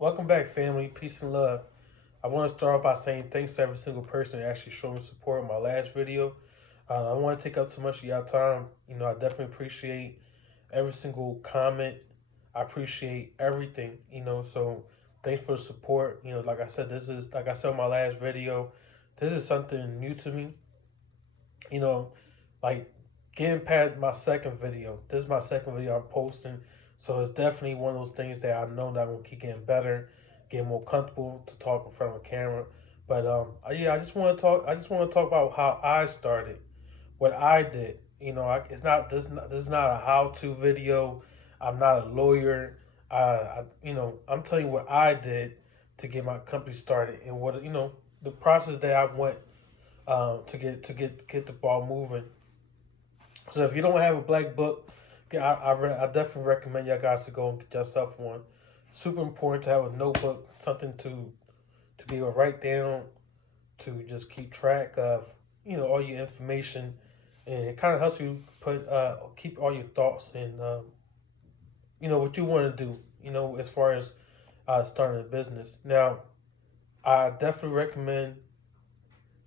Welcome back, family. Peace and love. I want to start off by saying thanks to every single person that actually showed me support in my last video. I don't want to take up too much of your time. I definitely appreciate every single comment. I appreciate everything. So thanks for the support. Like I said, like I said in my last video, this is something new to me. You know, like getting past my second video. This is my second video I'm posting, so it's definitely one of those things that I know that I'm gonna keep getting better, get more comfortable to talk in front of a camera. But yeah, I just want to talk. I just want to talk about how I started, what I did. It's not this is not a how-to video. I'm not a lawyer. I'm telling you what I did to get my company started and what the process that I went to get the ball moving. So if you don't have a black book, I definitely recommend y'all guys to go and get yourself one. Super important to have a notebook, something to be able to write down, to just keep track of all your information, and it kind of helps you keep all your thoughts and what you want to do. As far as starting a business. Now, I definitely recommend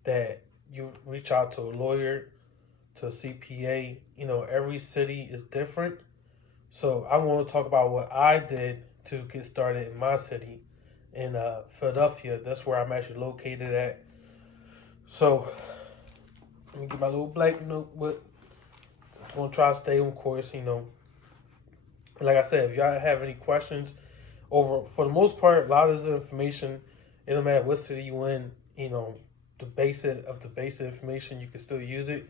that you reach out to a lawyer, to a CPA. Every city is different. So I want to talk about what I did to get started in my city, in Philadelphia. That's where I'm actually located at. So let me get my little black notebook. I'm gonna try to stay on course. Like I said, if y'all have any questions, over for the most part, a lot of this information, it don't matter what city you in. The basic information, you can still use it.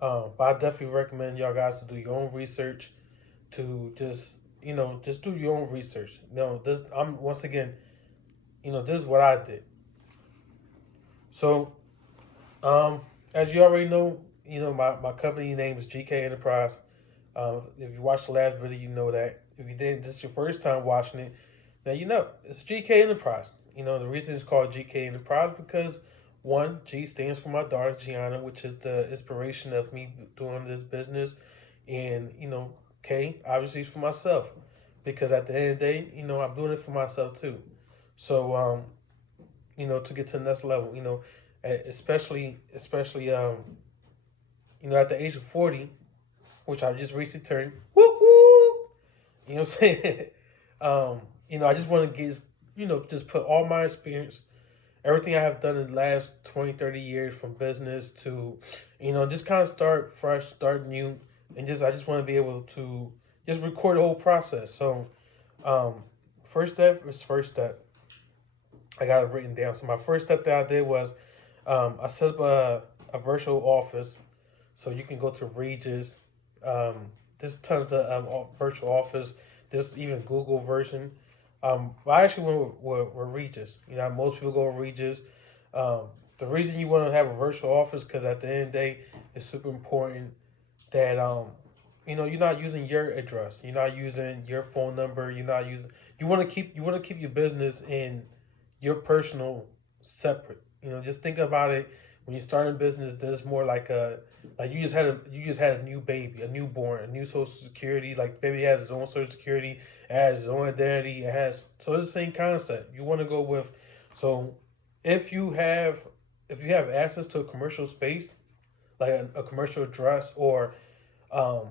But I definitely recommend y'all guys to do your own research, to just do your own research. This I'm once again, this is what I did. So, as you already know, my company name is GK Enterprise. If you watched the last video, you know that. If you didn't, this is your first time watching it, now you know it's GK Enterprise. The reason it's called GK Enterprise because one, G stands for my daughter Gianna, which is the inspiration of me doing this business, and K obviously is for myself because at the end of the day, I'm doing it for myself too. So to get to the next level, especially at the age of 40, which I just recently turned. Woo woo. You know what I'm saying? I just want to just put all my experience, everything I have done in the last 20, 30 years from business to, just kind of start fresh, start new, and I just want to be able to just record the whole process. So, um, first step is first step. I got it written down. So my first step that I did was I set up a virtual office, so you can go to Regis. Um, there's tons of virtual office. There's even Google version. I actually went with Regis. Most people go with Regis. Um, the reason you want to have a virtual office because at the end of the day, it's super important that you're not using your address. You're not using your phone number. You're not using. You want to keep your business in your personal separate. Just think about it. When you start a business, there's more like you just had a new baby, a newborn, a new social security. Like baby has its own social security, it has its own identity, it has so it's the same concept. You want to go with so if you have if you have access to a commercial space, like a commercial address or um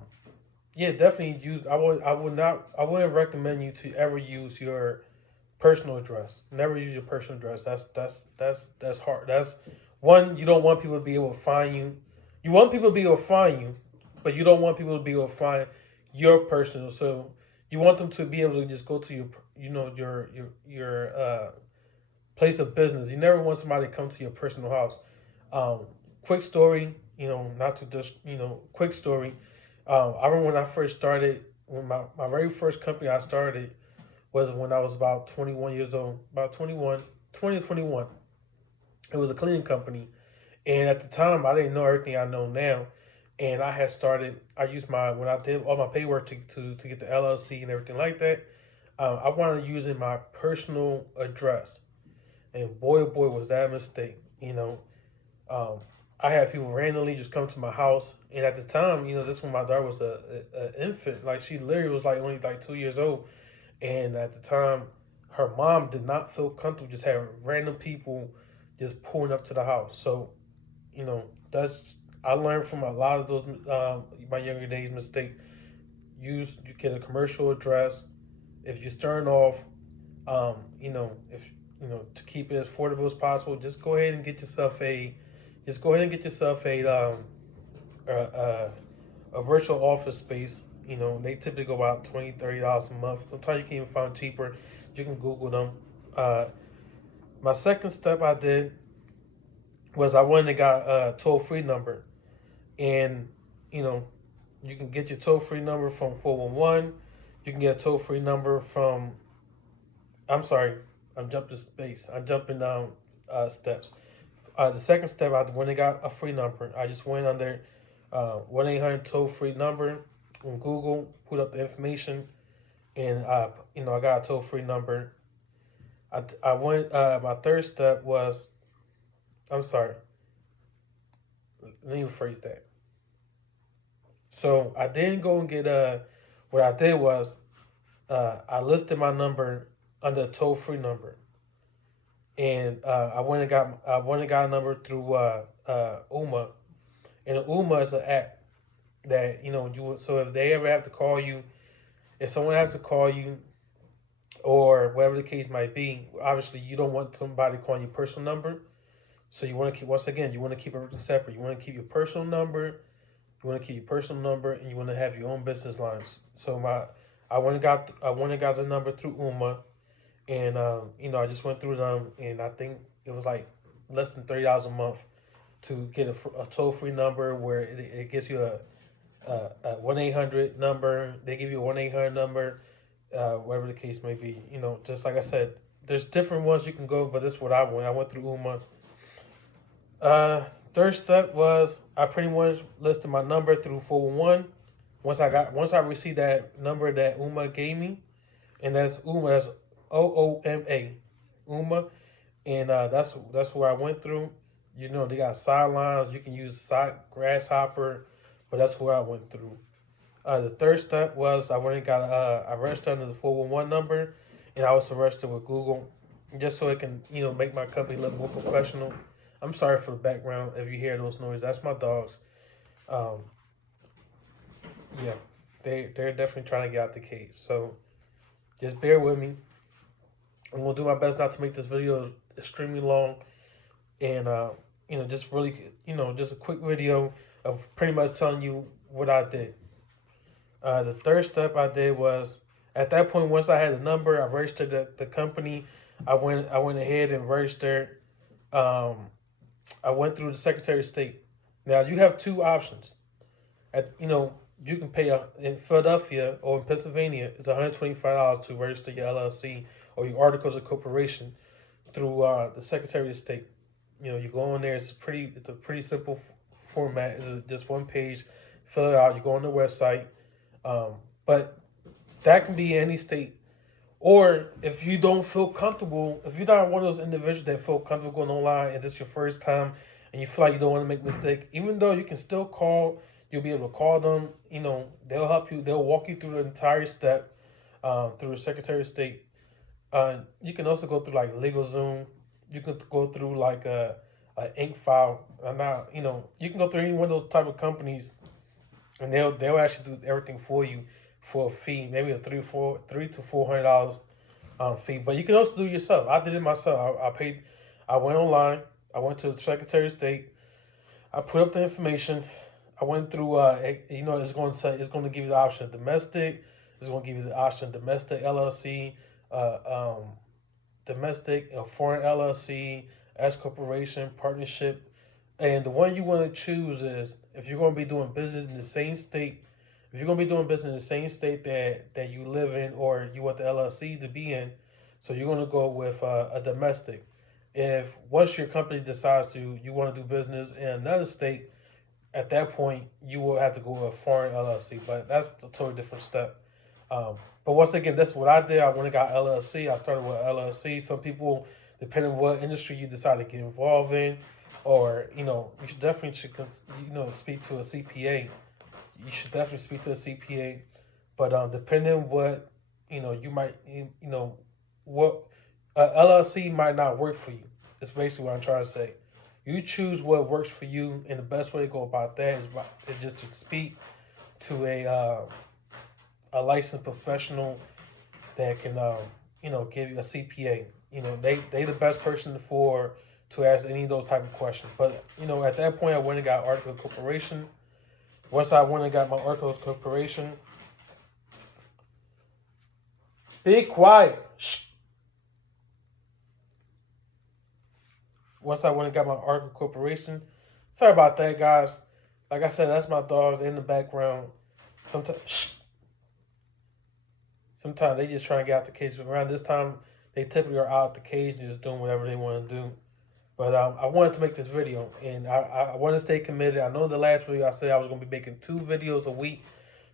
yeah, definitely use I wouldn't recommend you to ever use your personal address. Never use your personal address. That's hard. That's one. You don't want people to be able to find you. You want people to be able to find you, but you don't want people to be able to find your personal. So you want them to be able to just go to your place of business. You never want somebody to come to your personal house. Um, quick story. Not to just quick story. I remember when I first started. When my very first company I started was when I was about 21 years old, about 21, 20 to 21. It was a cleaning company. And at the time, I didn't know everything I know now. And I used when I did all my paperwork to get the LLC and everything like that, I wanted to use in my personal address. And boy, oh boy, was that a mistake. Um, I had people randomly just come to my house. And at the time, this when my daughter was a infant. Like she literally was like only like 2 years old. And at the time, her mom did not feel comfortable just having random people just pulling up to the house. So, you know, that's I learned from a lot of those my younger days mistake. You get a commercial address. If you're starting off, if to keep it as affordable as possible, just go ahead and get yourself a virtual office space. They typically go about $20-$30 a month. Sometimes you can even find cheaper. You can Google them. Uh, my second step I did was I went and got a toll free number, and you know you can get your toll free number from 411. You can get a toll free number from. I'm sorry, I'm jumping space. I'm jumping down steps. The second step, I went and got a free number. I just went under 1-800 toll free number on Google, put up the information, and I got a toll free number. I went. My third step was. I'm sorry. Let me rephrase that. So I didn't go and get a. What I did was I listed my number under a toll free number, and I went and got a number through UMA, and UMA is an app that you. So if they ever have to call you, if someone has to call you, or whatever the case might be, obviously you don't want somebody calling your personal number. So you want to keep once again, you want to keep everything separate. You want to keep your personal number, and you want to have your own business lines. So I went and got the number through UMA, and I just went through them, and I think it was like less than $30 a month to get a toll free number where it gives you a 1-800 number. They give you a 1-800 number, whatever the case may be. Just like I said, there's different ones you can go, but this is what I went. I went through UMA. Third step was I pretty much listed my number through 411. Once I received that number that UMA gave me, and that's UMA, that's OOMA, UMA, and that's where I went through. They got sidelines. You can use side grasshopper, but that's where I went through. The third step was I went and got I registered under the 411 number, and I also registered with Google, just so it can make my company look more professional. I'm sorry for the background if you hear those noises. That's my dogs. Um, yeah, they're definitely trying to get out the cage. So just bear with me. I'm gonna do my best not to make this video extremely long, and just really just a quick video of pretty much telling you what I did. The third step I did was at that point once I had the number, I registered the company. I went ahead and registered. Um, I went through the Secretary of State. Now you have two options. You can pay in Philadelphia or in Pennsylvania. It's $125 to register your LLC or your articles of corporation through the Secretary of State. You go in there. It's a pretty simple format. It's just one page. Fill it out. You go on the website. But that can be any state. Or if you don't feel comfortable, if you're not one of those individuals that feel comfortable going online and this is your first time and you feel like you don't want to make a mistake, even though you can still call, you'll be able to call them. They'll help you. They'll walk you through the entire step through the Secretary of State. You can also go through like LegalZoom. You can go through like a ink file. Now, you can go through any one of those type of companies, and they'll actually do everything for you for a fee, maybe a $300 to $400 fee. But you can also do it yourself. I did it myself. I paid. I went online. I went to the Secretary of State. I put up the information. I went through. It's going to give you the option of domestic. It's going to give you the option of domestic LLC, domestic foreign LLC, S corporation, partnership, and the one you want to choose is if you're going to be doing business in the same state. If you're going to be doing business in the same state that you live in or you want the LLC to be in, so you're going to go with a domestic. If once your company decides you want to do business in another state, at that point you will have to go with a foreign LLC. But that's a totally different step. But once again, that's what I did. I went and got LLC. I started with LLC. Some people, depending on what industry you decide to get involved in, or you should definitely speak to a CPA. You should definitely speak to a CPA, but depending on what you might what LLC might not work for you. That's basically what I'm trying to say. You choose what works for you, and the best way to go about that is just to speak to a licensed professional that can give you a CPA. They the best person for to ask any of those type of questions. But at that point, I went and got Article Corporation. Once I went and got my Article Corporation, be quiet. Shh. Once I went and got my Article Corporation, sorry about that, guys. Like I said, that's my dogs in the background. Sometimes they just trying to get out the cage. Around this time, they typically are out the cage and just doing whatever they want to do. But I wanted to make this video, and I want to stay committed. I know the last video I said I was going to be making 2 videos a week,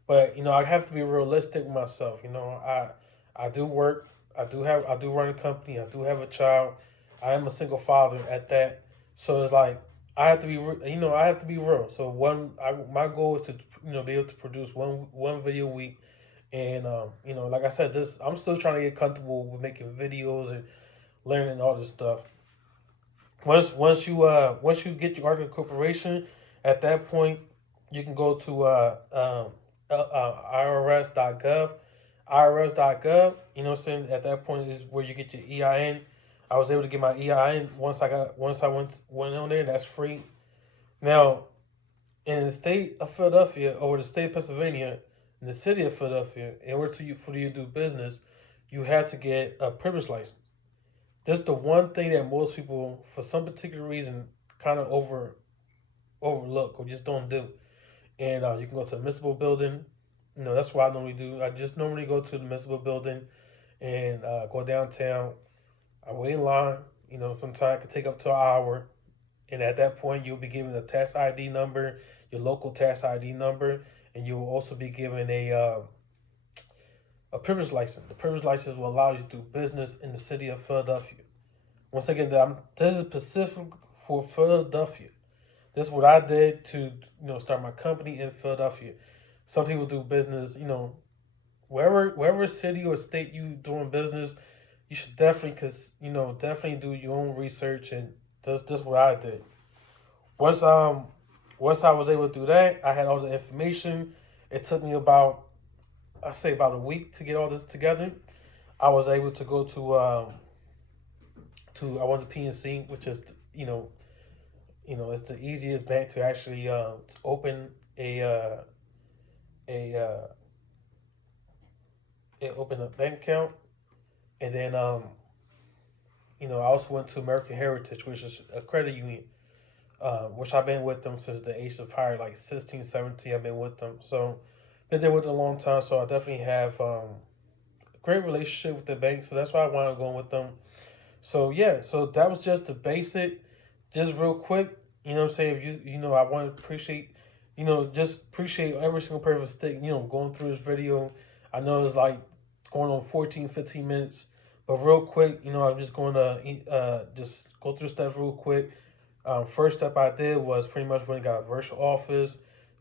but I have to be realistic with myself. I do work. I do run a company. I do have a child. I am a single father at that. So it's like I have to be I have to be real. So my goal is to be able to produce one video a week. And like I said, I'm still trying to get comfortable with making videos and learning all this stuff. Once you get your Article Corporation, at that point you can go to IRS.gov. IRS.gov. You know what I'm saying? At that point is where you get your EIN. I was able to get my EIN once I went on there. That's free. Now, in the state of Philadelphia or the state of Pennsylvania, in the city of Philadelphia, in order for you to do business, you have to get a privilege license. That's the one thing that most people, for some particular reason, kind of overlook or just don't do. And you can go to the municipal building. That's what I normally do. I just normally go to the municipal building and go downtown. I wait in line. Sometimes it can take up to an hour. And at that point, you'll be given a tax ID number, your local tax ID number, and you will also be given a privilege license. The privilege license will allow you to do business in the city of Philadelphia. Once again, this is specific for Philadelphia. This is what I did to start my company in Philadelphia. Some people do business, wherever city or state you doing business, you should definitely definitely do your own research, and that's what I did. Once I was able to do that, I had all the information. It took me about a week to get all this together. I was able to go to I went to PNC, which is it's the easiest bank to actually open a open a bank account. And then I also went to American Heritage, which is a credit union, which I've been with them since the age of probably like 16, 17. I've been with them, so been there with them a long time. So I definitely have a great relationship with the bank. So that's why I wanted to go with them. So yeah, so that was just the basic, just real quick. You know what I'm saying? If I want to appreciate, just appreciate every single person stick, going through this video. I know it's like going on 14, 15 minutes, but real quick, I'm just going to just go through steps real quick. First step I did was pretty much when I got a virtual office.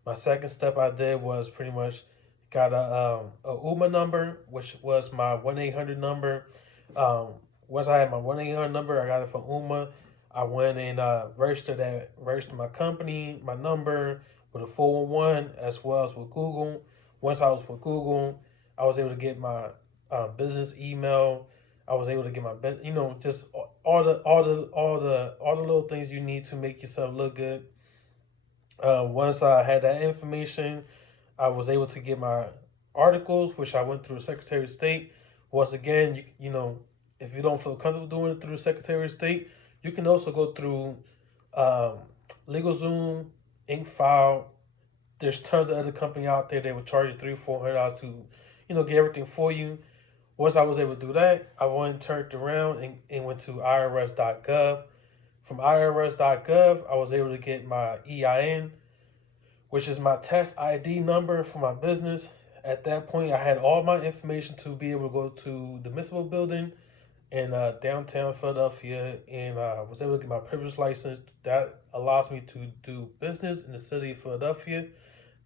My second step I did was pretty much got a UMA number, which was my 1-800 number. Once I had my 1-800 number, I got it from UMA. I went and registered my company, my number with a 411, as well as with Google. Once I was with Google, I was able to get my business email. I was able to get my just all the little things you need to make yourself look good. Once I had that information, I was able to get my articles, which I went through the Secretary of State. Once again, if you don't feel comfortable doing it through the Secretary of State, you can also go through LegalZoom, InkFile. There's tons of other company out there that will charge you $300-$400 to, get everything for you. Once I was able to do that, I went and turned around and went to IRS.gov. From IRS.gov, I was able to get my EIN, which is my tax ID number for my business. At that point, I had all my information to be able to go to the municipal building in downtown Philadelphia, and I was able to get my privilege license. That allows me to do business in the city of Philadelphia.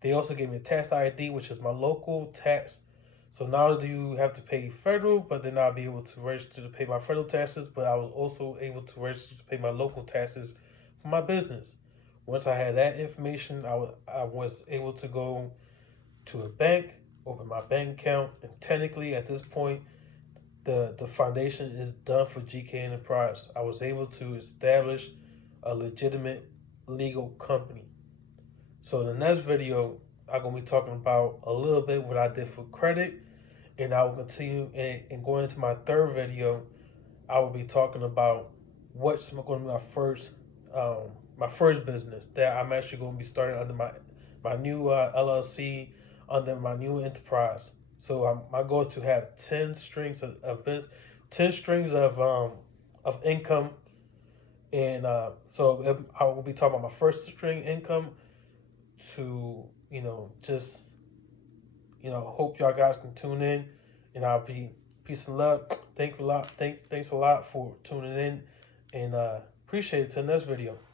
They also gave me a tax ID, which is my local tax So not only do you have to pay federal, but then I'll be able to register to pay my federal taxes, but I was also able to register to pay my local taxes for my business. Once I had that information, I was able to go to a bank, open my bank account, and technically at this point, the foundation is done for GK Enterprise. I was able to establish a legitimate legal company. So in the next video, I'm gonna be talking about a little bit what I did for credit, and I will continue and going into my third video. I will be talking about what's going to be my first business that I'm actually going to be starting under my new LLC, under my new enterprise. So my goal is to have 10 strings of income, and so I will be talking about my first string income to just hope y'all guys can tune in, and I'll be peace and love. Thanks a lot for tuning in, and appreciate it. Till next video.